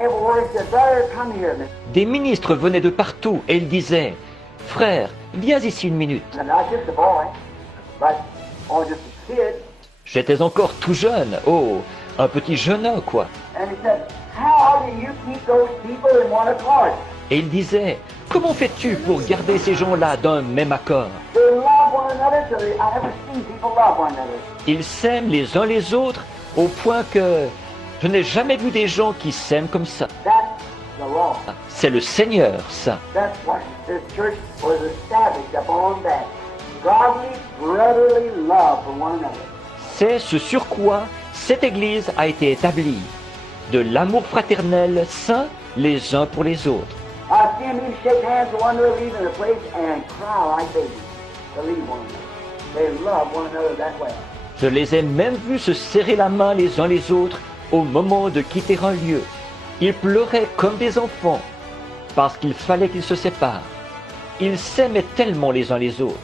everywhere. He said, brother, come here. Des ministres venaient de partout et ils disaient « Frère, viens ici une minute. And not just a boy, but or just a kid. » J'étais encore tout jeune, oh, un petit jeune homme, quoi. And he said, how do you keep those people in one accord? Et il disait « Comment fais-tu pour garder ces gens-là d'un même accord ?» They love one another, so I never seen people love one another. Ils s'aiment les uns les autres au point que je n'ai jamais vu des gens qui s'aiment comme ça. That's the law. C'est le Seigneur, ça. That's what this church was established upon, that godly, brotherly love for one another. C'est ce sur quoi cette Église a été établie. De l'amour fraternel saint les uns pour les autres. I've seen them shake hands with one another leaving the place and cry like babies to leave one another. They love one another that way. Je les ai même vus se serrer la main les uns les autres au moment de quitter un lieu. Ils pleuraient comme des enfants parce qu'il fallait qu'ils se séparent. Ils s'aimaient tellement les uns les autres.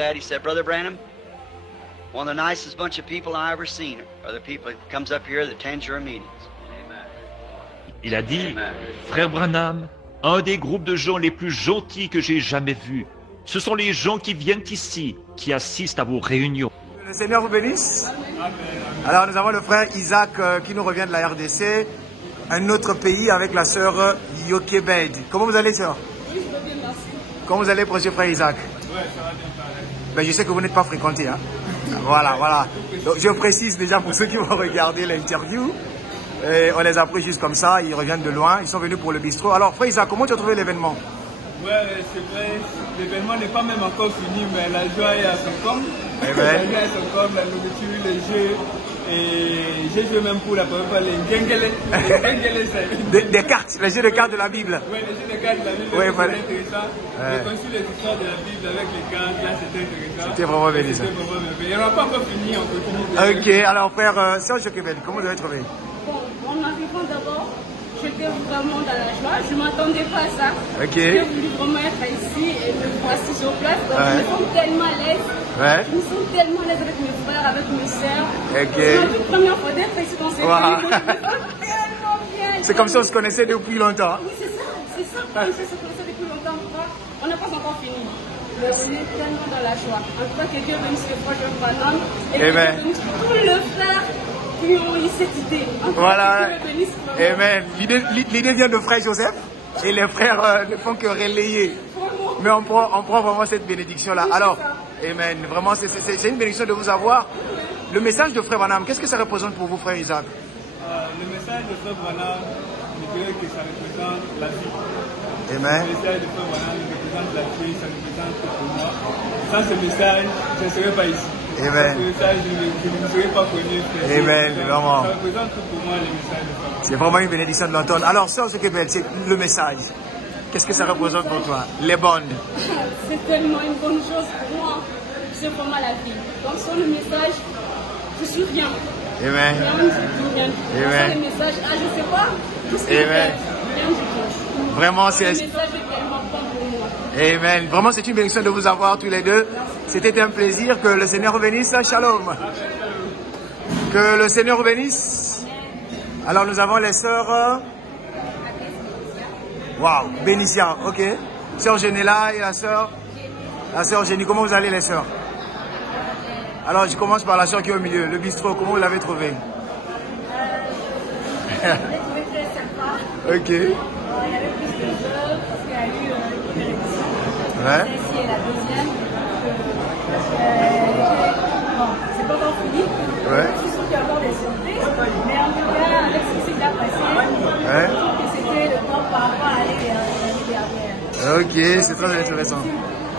that, he said, Brother Branham, one of the nicest bunch of people I ever seen are the people that comes up here that attend your meetings. Il a dit, frère Branham, un des groupes de gens les plus gentils que j'ai jamais vus, ce sont les gens qui viennent ici, qui assistent à vos réunions. Le Seigneur vous bénisse. Alors nous avons le frère Isaac qui nous revient de la RDC, un autre pays avec la sœur Yokebed. Comment vous allez, sœur? Oui, je vais bien, merci. Comment vous allez, précieux frère Isaac? Ouais, ça va bien, pareil. Ben, je sais que vous n'êtes pas fréquenté. Hein? Voilà, voilà. Donc, je précise déjà pour ceux qui vont regarder l'interview. On les a pris juste comme ça, ils reviennent de loin, ils sont venus pour le bistrot. Alors, frère Isaac, comment tu as trouvé l'événement? Ouais, c'est vrai, l'événement n'est pas même encore fini, mais la joie est à son comble. Eh ben. La joie est à son comble, la nourriture, les jeux. Et j'ai joué même pour la première fois les Ngengele. Des cartes, les jeux de cartes de la Bible. Oui, les jeux de cartes de la Bible, ouais, voilà. c'était intéressant. J'ai conçu les histoires de la Bible avec les cartes, là c'était intéressant. C'était vraiment béni ça. C'était vraiment merveilleux. On n'a pas encore fini, on continue. Ok, alors frère Serge Yokebed, comment vous l'avez trouvé? Bon, en arrivant d'abord, j'étais vraiment dans la joie, je ne m'attendais pas à ça. Ok. J'ai voulu vraiment être ici et me voici sur place, donc je me sens tellement à l'aise. Ouais. Je me sens tellement à l'aise avec mes frères, avec mes sœurs. Ok. C'est ma toute première fois d'être ici dans cette Wow. ville, donc je me sens tellement bien. C'est comme si on se connaissait depuis longtemps. Oui, c'est ça, comme si on se connaissait depuis longtemps. On n'a pas encore fini. Mais on est tellement dans la joie. En tout cas, que Dieu bénisse le proche de Branham et que Dieu bénisse tous les frères qui ont eu cette idée. Voilà. Amen. Amen. L'idée vient de frère Joseph et les frères ne font que relayer. Mais on prend vraiment cette bénédiction-là. Alors, Amen. Vraiment, c'est une bénédiction de vous avoir. Le message de frère Branham, qu'est-ce que ça représente pour vous, frère Isaac? Le message de frère Branham, je dirais que ça représente la vie. Amen. Le message de frère Branham représente la vie, ça représente tout pour moi. Sans ce message, je ne serais pas ici. Amen. Ce message, je ne serais pas connu. Amen, vraiment. Ça représente tout pour moi, le message de frère Branham. C'est vraiment une bénédiction de l'entendre. Alors, ça, c'est le message. Qu'est-ce que ça représente pour toi? Les bonnes. C'est tellement une bonne chose pour moi. C'est vraiment la vie. Donc, sans le message, je suis rien. Amen. Rien du tout, rien du tout. Amen. Sans le message, je ne sais pas tout ce que Amen. Rien du tout. Vraiment, c'est... Le message est tellement bon pour moi. Amen. Vraiment, c'est une bénédiction de vous avoir tous les deux. C'était un plaisir. Que le Seigneur vous bénisse. Shalom. Que le Seigneur vous bénisse. Alors, nous avons les sœurs... Waouh, Bénicia, ok. Sœur Genella et la sœur Génie. Comment vous allez, les sœurs? Alors, je commence par la sœur qui est au milieu. Le bistrot, comment vous l'avez trouvé? Je l'ai trouvé très sympa. Ok. Il y avait plus de jeux parce qu'il y a eu une répétition. Ouais. Celle-ci est la deuxième. Bon, c'est pas encore fini. Ouais. Je suis sûre qu'il y a encore des surprises. Mais en tout cas, avec ce qui s'est déjà passé, Ouais. je trouve que c'était le top par rapport à l'année dernière. Ok, c'est très intéressant.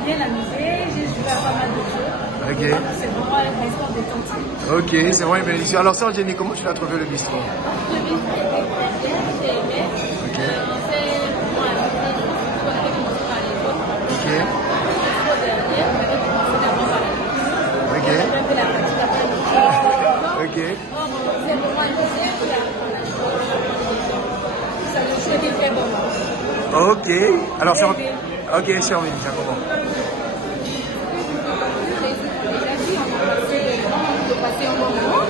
Bien amusé, j'ai joué à pas mal de jeux. Ok. C'est vraiment un sport détente. Ok, c'est vraiment une bénédiction. Alors, sœur Jenny, comment tu l'as trouvé le bistrot? Le business était très bien, j'ai aimé. Ok. C'est pour moi un peu on avait commencé par les autres. Ok. Au dernier, on avait commencé d'abord par les autres. Ok. Un peu la fatigue après le jeu. Ok. C'est pour moi un deuxième, ça me fait très bon. Ok. Alors, ok, c'est en ligne, ça comment? De passer un bon moment.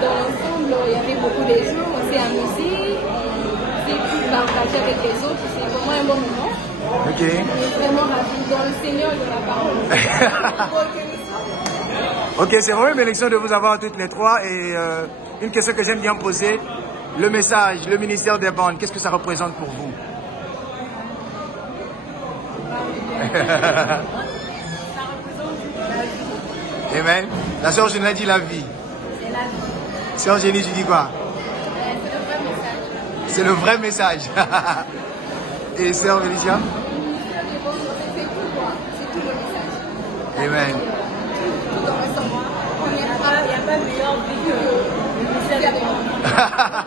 Dans l'ensemble, il y avait beaucoup de gens, on s'est amusé, on s'est pu partager avec les autres, c'est vraiment un bon moment. Ok. On est vraiment ravis dans le Seigneur de la parole. Ok, c'est vraiment une bénédiction de vous avoir toutes les trois. Et une question que j'aime bien poser, le message, le ministère des bandes, qu'est-ce que ça représente pour vous? Ça représente la vie. Amen. La sœur Génie a dit la vie. C'est la vie. Sœur Génie, tu dis quoi? C'est le vrai message. C'est le vrai message. Et sœur Vélicia? C'est tout le message. Amen. Tout dans le savoir. Il n'y a pas meilleure vie que le message des bandes.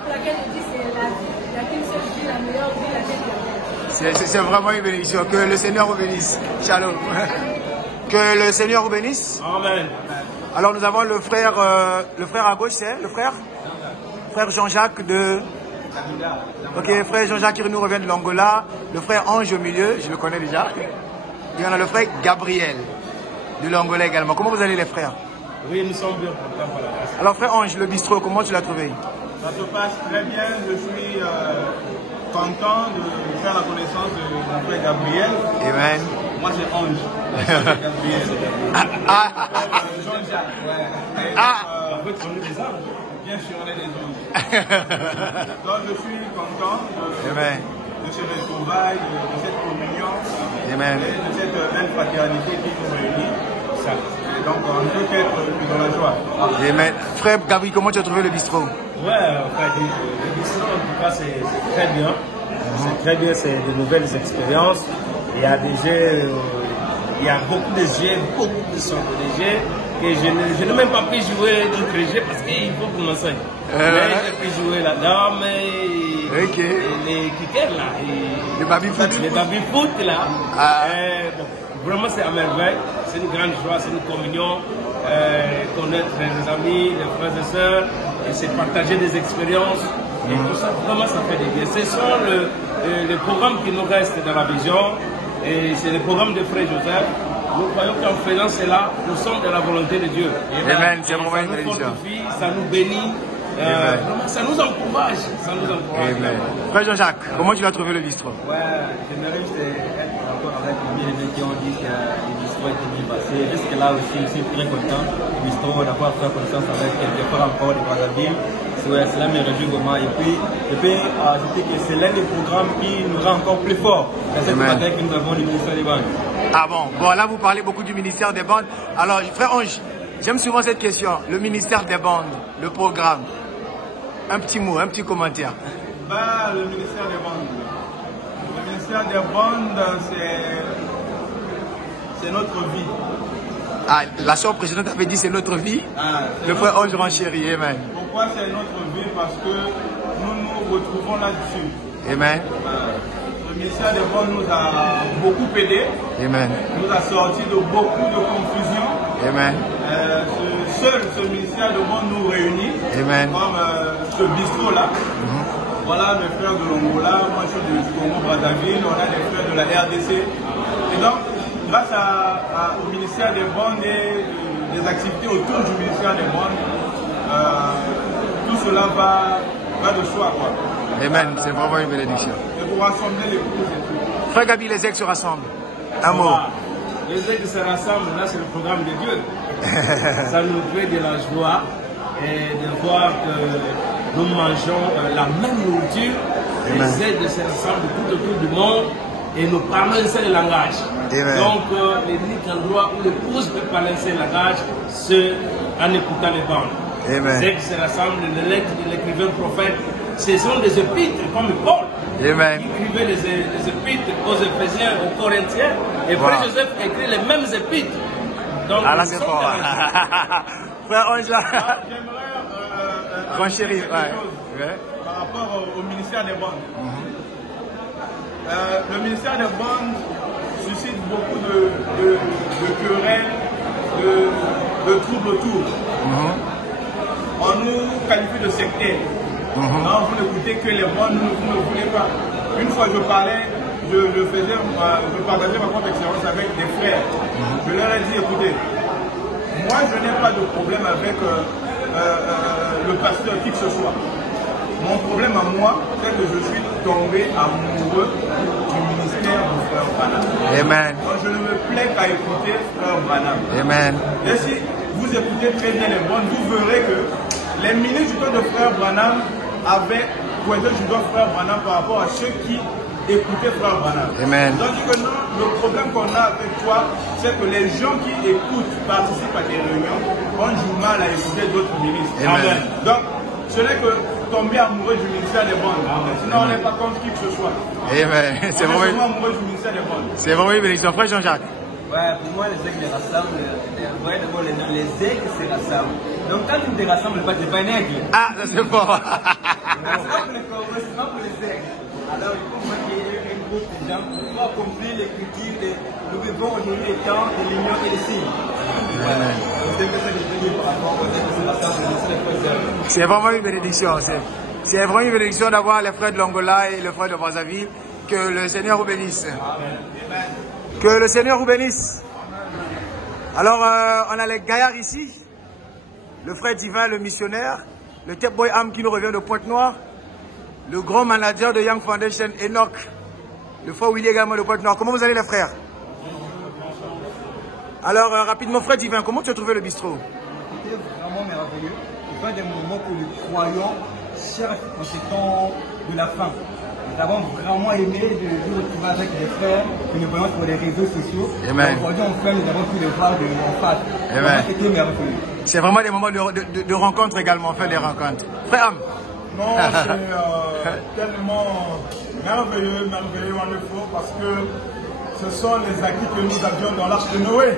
Pour laquelle je dis c'est la vie. Il n'y a qu'une seule vie, la meilleure vie, laquelle il y a. C'est vraiment une bénédiction. Que le Seigneur vous bénisse. Shalom. Que le Seigneur vous bénisse. Amen. Alors nous avons le frère à gauche, c'est le frère Jean-Jacques de... Ok, frère Jean-Jacques qui nous revient de l'Angola. Le frère Ange au milieu, je le connais déjà. Et on a le frère Gabriel. de l'Angola également. Comment vous allez les frères? Oui, nous sommes bien contents par la grâce. Alors frère Ange, le bistrot, comment tu l'as trouvé? Ça se passe très bien. Je suis content de faire la connaissance de mon frère Gabriel. Amen. Moi c'est Ange. Gabriel. Jean-Jacques. Ouais. En fait, on est des anges. Bien sûr, on est des anges. Donc je suis content de ce retrouvailles, de cette communion, Amen. Et de cette belle fraternité qui nous réunit. Et donc on ne peut qu'être dans la joie. Amen. Frère Gabriel, comment tu as trouvé le bistrot? Ouais, frère, le bistrot en tout cas c'est très bien. C'est très bien, c'est de nouvelles expériences. Il y a des jeux, il y a beaucoup de jeux, beaucoup de sortes de jeux que je n'ai même pas pu jouer d'autres jeux parce qu'il faut qu'on m'enseigne. Mais j'ai pu jouer la dame, les kickers là, les baby-foot là. Bon, vraiment c'est à merveille, c'est une grande joie, c'est une communion, connaître les amis, les frères et sœurs, et c'est partager des expériences. Et tout ça, vraiment, ça fait des bien. Ce sont les programmes qui nous restent dans la vision. Et c'est le programme de Frère Joseph. Nous croyons qu'en faisant cela, nous sommes dans la volonté de Dieu. Amen. C'est vraiment une bénédiction. Ça nous bénit. Ça nous encourage. Ça nous encourage. Amen. Frère Jean-Jacques, comment tu as trouvé le bistrot? Ouais, j'aimerais juste être d'accord avec les bien-aimés qui ont dit que le bistrot était bien passé. Jusque-là aussi, je suis très content du bistrot d'avoir fait connaissance avec quelques frères encore de Brazzaville. Cela me réjouit vraiment. Et puis ajouter que c'est l'un des programmes qui nous rend encore plus forts dans cette bataille que nous avons du ministère des bandes. Ah bon, là vous parlez beaucoup du ministère des bandes. Alors frère Ange, j'aime souvent cette question. Le ministère des bandes, le programme. Un petit mot, un petit commentaire. Le ministère des bandes. Le ministère des bandes, c'est notre vie. Ah, la sœur présidente avait dit c'est notre vie. Le frère Ange renchérit, amen. Pourquoi c'est notre vie? Parce que nous nous retrouvons là-dessus. Amen. Le ministère des bandes nous a beaucoup aidé. Amen. Nous a sorti de beaucoup de confusion. Amen. Seul ce ministère de bandes nous réunit. Amen. Comme ce bistrot-là. Voilà mes frères de l'Angola, moi je suis du Congo-Brazzaville, on a des frères de la RDC. Et donc, grâce au ministère des bandes et des activités autour du ministère des bandes, tout cela va de soi. Quoi. Amen, c'est vraiment une bénédiction. Et pour rassembler les cours et tout. Frère Gabi, les ex se rassemblent. Un mot. Les ex se rassemblent, là c'est le programme de Dieu. Ça nous fait de la joie et de voir que nous mangeons la même nourriture. Les aides se rassemblent tout autour du monde et nous parlons un seul langage. Amen. Donc, l'unique endroit où l'épouse peut parler un seul langage, c'est en écoutant les bandes. Amen. Les qui se rassemblent, les lettres de l'écrivain prophète, ce sont des épîtres comme Paul. Amen. Qui écrivait les épîtres aux Éphésiens, aux Corinthiens. Et Frère Joseph écrit les mêmes épîtres. Donc, là c'est fort. Frère Ange là. J'aimerais renchérir par rapport au ministère des bandes. Le ministère des bandes suscite beaucoup de querelles, de troubles autour. On nous qualifie de sectaires. Non, vous n'écoutez que les bandes, vous ne voulez pas. Une fois je parlais, je partageais ma propre expérience avec des frères. Je leur ai dit, écoutez, moi je n'ai pas de problème avec le pasteur qui que ce soit. Mon problème à moi, c'est que je suis tombé amoureux du ministère de Frère Branham. Amen. Donc je ne me plais qu'à écouter Frère Branham. Amen. Et si vous écoutez très bien les bandes, vous verrez que les ministres du temps de Frère Branham avaient pointé du doigt Frère Branham par rapport à ceux qui écoutaient Frère Branham. Amen. Donc maintenant, le problème qu'on a avec toi, c'est que les gens qui écoutent, participent à des réunions, ont du mal à écouter d'autres ministres. Amen. Donc, ce n'est que tomber amoureux du ministère des bandes. Sinon, on n'est pas contre qui que ce soit. Amen. C'est vraiment amoureux du ministère des bandes. C'est vraiment une bénédiction. Frère Jean-Jacques. Ouais, pour moi, les aigles se rassemblent. D'abord, les aigles se rassemblent. Donc, quand tu ne te rassembles pas, tu n'es pas un aigle. Ah, ça c'est fort. C'est pas pour les corbeaux, c'est pas pour les aigles. Alors, il faut qu'il y ait un groupe de gens pour accomplir l'écriture. Nous vivons aujourd'hui les temps de l'union et des signes. C'est vraiment une bénédiction. C'est vraiment une bénédiction d'avoir les frères de l'Angola et les frères de Brazzaville. Que le Seigneur vous bénisse. Que le Seigneur vous bénisse. Alors, on a les gaillards ici. Le frère Divin, le missionnaire. Le Tep Boy Am qui nous revient de Pointe-Noire. Le grand manager de Young Foundation, Enoch. Le frère Willy également de Pointe-Noire. Comment vous allez les frères? Alors, rapidement, frère Divin, comment tu as trouvé le bistrot? C'était vraiment merveilleux. C'est pas des moments que nous croyons cherchent en ces temps de la fin. Nous avons vraiment aimé de nous retrouver avec les frères que nous voyons sur les réseaux sociaux. Aujourd'hui, enfin, nous avons pu les voir en face. C'était merveilleux. C'est vraiment des moments de rencontre également, faire des rencontres. Frère Am? Non, c'est tellement merveilleux, wonderful, parce que ce sont les acquis que nous avions dans l'arche de Noé.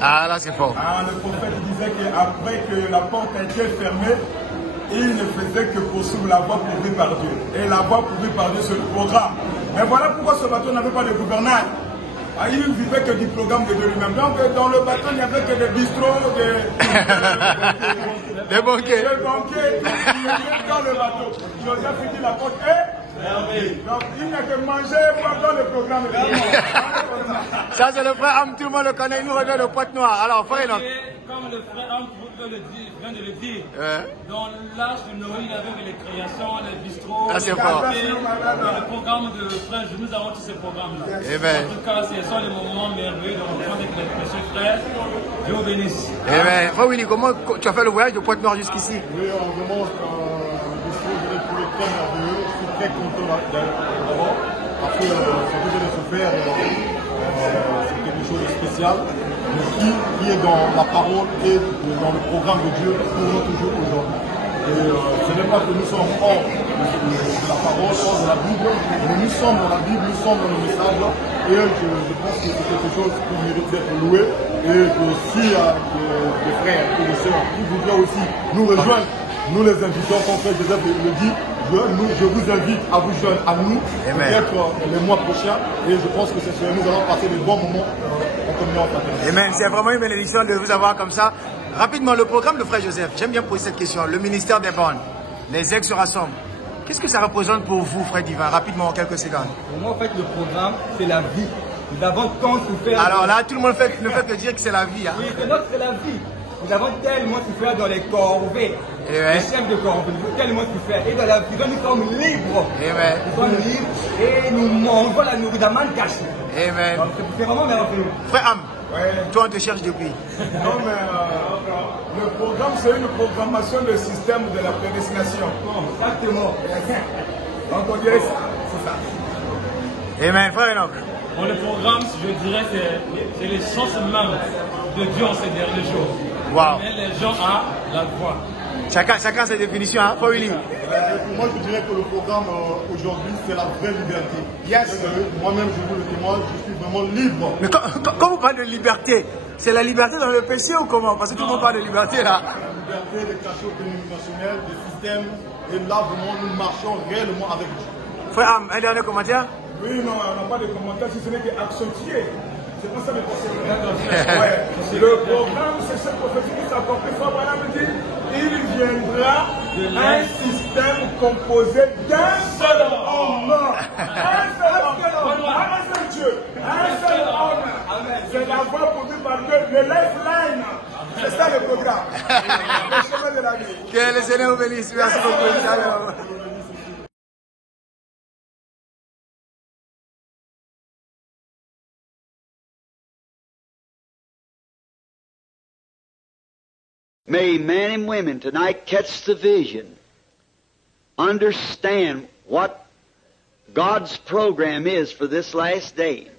Ah, là c'est fort. Le prophète disait qu'après que la porte a été fermée, il ne faisait que poursuivre la voie pourvue par Dieu. Et la voie pourvue par Dieu, c'est le programme. Mais voilà pourquoi ce bateau n'avait pas de gouvernail. Il ne vivait que du programme de Dieu lui-même. Donc dans le bateau, il n'y avait que des bistrots, des banquets. Des banquets, dans le bateau. Joseph dit la porte est. Donc il n'y a que manger pendant le programme. Ça c'est le frère Am, tout le monde le connaît, il nous revient de Pointe-Noire. Alors frère Enoch. Comme le frère Am vient de le dire, dans l'arche de Noé, il y avait les créations, les bistrots, le programme de frère, nous avons tous ces programmes-là. En tout cas, ce sont les moments merveilleux de rencontrer avec les précieux frères. Dieu vous bénisse. Frère Willy, comment tu as fait le voyage de Pointe-Noire jusqu'ici? Oui, vraiment, le bistrot, je l'ai trouvé très merveilleux. Je suis très content d'abord, parce que ce que je l'ai faire, c'est quelque chose de spécial. Qui est dans la parole et dans le programme de Dieu toujours aujourd'hui. Et ce n'est pas que nous sommes hors de la parole, hors de la Bible, mais nous sommes dans la Bible, nous sommes dans le message. Et je pense que c'est quelque chose qui mérite d'être loué. Et que si des frères et des sœurs qui voudraient aussi nous rejoindre, nous les invitons, comme frère Joseph le dit, je vous invite à vous joindre à nous, peut-être les mois prochains. Et je pense que nous allons passer de bons moments. Amen. C'est vraiment une bénédiction de vous avoir comme ça. Rapidement, le programme de frère Joseph, j'aime bien poser cette question. Le ministère des bandes, les ex se rassemblent. Qu'est-ce que ça représente pour vous, frère Divin? Rapidement, en quelques secondes. Pour moi, en fait, le programme, c'est la vie. Nous avons tant souffert. Alors là, tout le monde ne fait que dire que c'est la vie. Hein? Oui, c'est la vie. Nous avons tellement souffert dans les corvées, les chefs de corvée, nous avons tellement souffert. Et dans la vie, nous sommes libres. Nous sommes libres et nous mangeons la nourriture cachée. C'est vraiment merveilleux. Frère Am, toi on te cherche depuis. Non mais le programme c'est une programmation de système de la prédestination. Exactement. Donc on dirait ça, c'est ça. Amen, frère Enoch. Bon, le programme, je dirais, c'est l'essence même de Dieu en ces derniers jours. Wow. Mais les gens à la voix. Chacun sa définition, hein, pour Willy. Moi, je dirais que le programme aujourd'hui, c'est la vraie liberté. Yes. Moi-même, je vous le témoigne, je suis vraiment libre. Mais quand vous parlez de liberté, c'est la liberté dans le péché ou comment? Parce que tout le monde parle de liberté là. La liberté des cachets dénominationnels, des systèmes. Et là, vraiment, nous marchons réellement avec Dieu. Frère Am, un dernier commentaire? Oui, non, on n'a pas de commentaire si ce n'est qu'accentuer. C'est pas ça le procès. Le programme, c'est ce prophétique qui s'accomplit. Voilà, me dit, il viendra un système composé d'un seul homme. Un seul homme. Un seul Dieu. Un seul homme. C'est la voie pourvue par Dieu. Le lifeline. C'est ça le programme. Le chemin de la vie. Que le Seigneur vous bénisse. Merci beaucoup. May men and women tonight catch the vision, understand what God's program is for this last day.